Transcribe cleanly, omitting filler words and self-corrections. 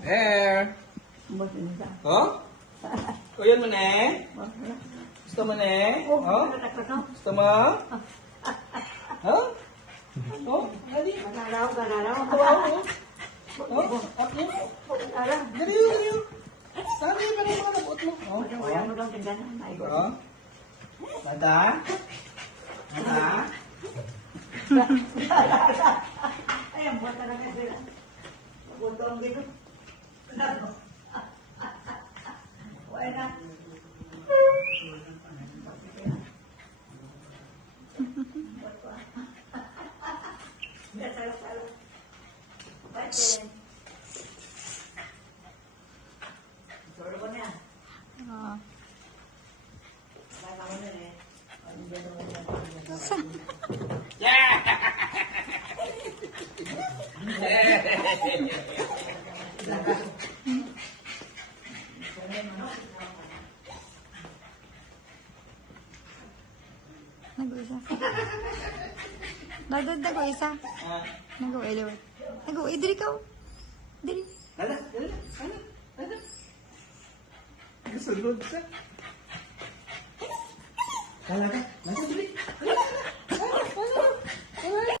There. Oh? O yan mo na eh? Gusto mo na eh? Oh? Gusto mo? Oh? Oh? Dali. Oh? Oh? Ako? Dali, dali. Sabi pa rin mga nabuot mo. Oh? Oh? Mata? Mata? Ayan, buat talaga sila. Butong dito. Wala. Nag-uisa. Dadad nag-uisa. Nag-uiliwat. Nag-uidri ka. Diri. Hala, hala, hala, hala. Kasunod siya. Hala ka, nasa dali.